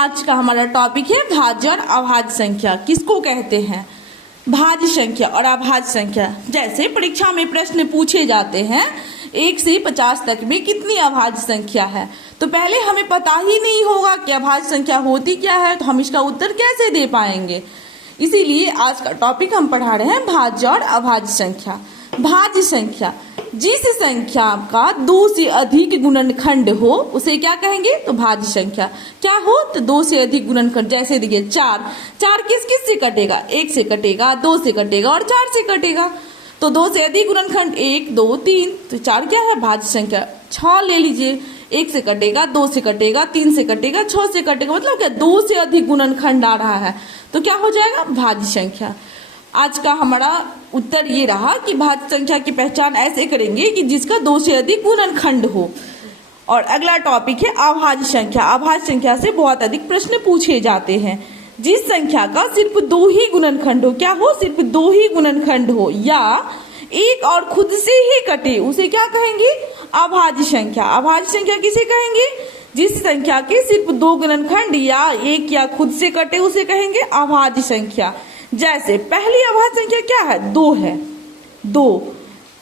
आज का हमारा टॉपिक है भाज्य और अभाज्य संख्या। किसको कहते हैं? भाज्य संख्या और अभाज्य संख्या। जैसे परीक्षा में प्रश्न पूछे जाते हैं 1 से 50 तक में कितनी अभाज्य संख्या है, तो पहले हमें पता ही नहीं होगा कि अभाज्य संख्या होती क्या है, तो हम इसका उत्तर कैसे दे पाएंगे। इसीलिए आज का टॉपिक हम पढ़ा रहे हैं भाज्य और अभाज्य संख्या। भाज्य संख्या जिस संख्या का 2 से अधिक गुणनखंड हो उसे क्या कहेंगे? तो भाज्य संख्या। क्या हो? तो 2 से अधिक गुणनखंड। जैसे देखिए 4 किस किस से कटेगा? 1 से कटेगा, 2 से कटेगा और 4 से कटेगा। तो 2 से अधिक गुणनखंड 1 2 3, तो 4 क्या है? भाज्य संख्या। 6 ले लीजिए, 1 से कटेगा, 2 से कटेगा, 3 से कटेगा, 6 से कटेगा, मतलब क्या 2 से अधिक गुणनखंड आ रहा है, तो क्या हो जाएगा? भाज्य संख्या। आज का हमारा उत्तर ये रहा कि भाज्य संख्या की पहचान ऐसे करेंगे कि जिसका 2 से अधिक गुणनखंड हो। और अगला टॉपिक है अभाज्य संख्या। अभाज्य संख्या से बहुत अधिक प्रश्न पूछे जाते हैं। जिस संख्या का सिर्फ 2 ही गुणनखंड हो, क्या हो? सिर्फ 2 ही गुणनखंड हो या एक और खुद से ही कटे, उसे क्या कहेंगे? अभाज्य संख्या। अभाज्य संख्या किसे कहेंगे? जिस संख्या के सिर्फ 2 गुणनखंड या एक या खुद से कटे उसे कहेंगे अभाज्य संख्या। जैसे पहली अभाज्य संख्या क्या है? 2 है। 2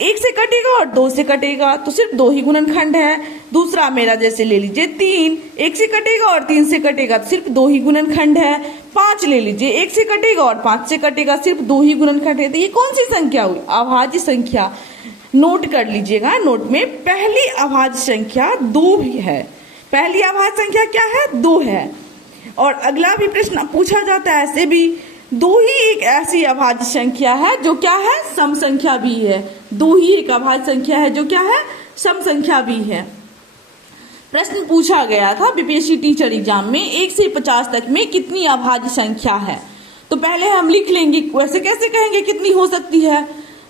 1 से कटेगा और 2 से कटेगा, तो सिर्फ 2 ही गुणनखंड है। दूसरा मेरा जैसे ले लीजिए 3 1 से कटेगा और 3 से कटेगा, तो सिर्फ 2 ही गुणनखंड है। 5 ले लीजिए, 1 से कटेगा और 5 से कटेगा, सिर्फ 2 ही गुणनखंड है। तो ये कौन सी संख्या हुई? अभाज्य संख्या। नोट कर लीजिएगा, नोट में पहली अभाज्य संख्या 2 भी है। पहली अभाज्य संख्या क्या है? 2 है। और अगला भी प्रश्न पूछा जाता है ऐसे भी 2 ही एक ऐसी अभाज्य संख्या है जो क्या है? सम संख्या भी है। 2 ही एक अभाज्य संख्या है जो क्या है? सम संख्या भी है। प्रश्न पूछा गया था बीपीएससी टीचर एग्जाम में 1 से 50 तक में कितनी अभाज्य संख्या है, तो पहले हम लिख लेंगे। वैसे कैसे कहेंगे कितनी हो सकती है?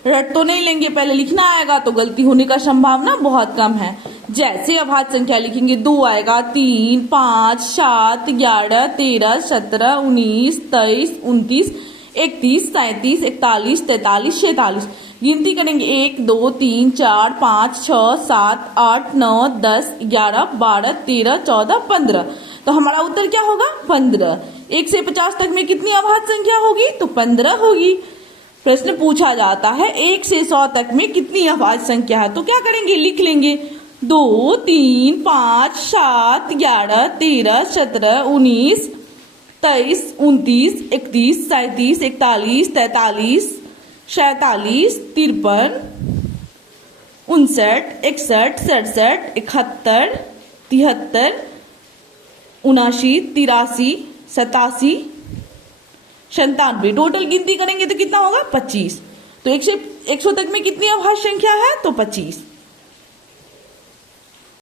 रट तो नहीं लेंगे, पहले लिखना आएगा तो गलती होने का संभावना बहुत कम है। जैसे अभाज्य संख्या लिखेंगे 2 आएगा, 3 5 7 11 13 17 19 23 29 31 37 41 43 46। गिनती करेंगे 1 2 3 4 5 6 7 8 9 10 11 12 13 14 15। तो हमारा उत्तर क्या होगा? 15। 1 से 50 तक में कितनी अभाज्य संख्या होगी? तो 15 होगी। प्रश्न पूछा जाता है 1 से 100 तक में कितनी अभाज्य संख्या है, तो क्या करेंगे? लिख लेंगे 2 3 5 7 11 13 17 19 23 29 31 37 41 43 47 53 59 61 67 71 73 79 83 87 97। टोटल गिनती करेंगे तो कितना होगा? 25। तो 1 से 100 तक में कितनी अभाज्य संख्या है? तो 25।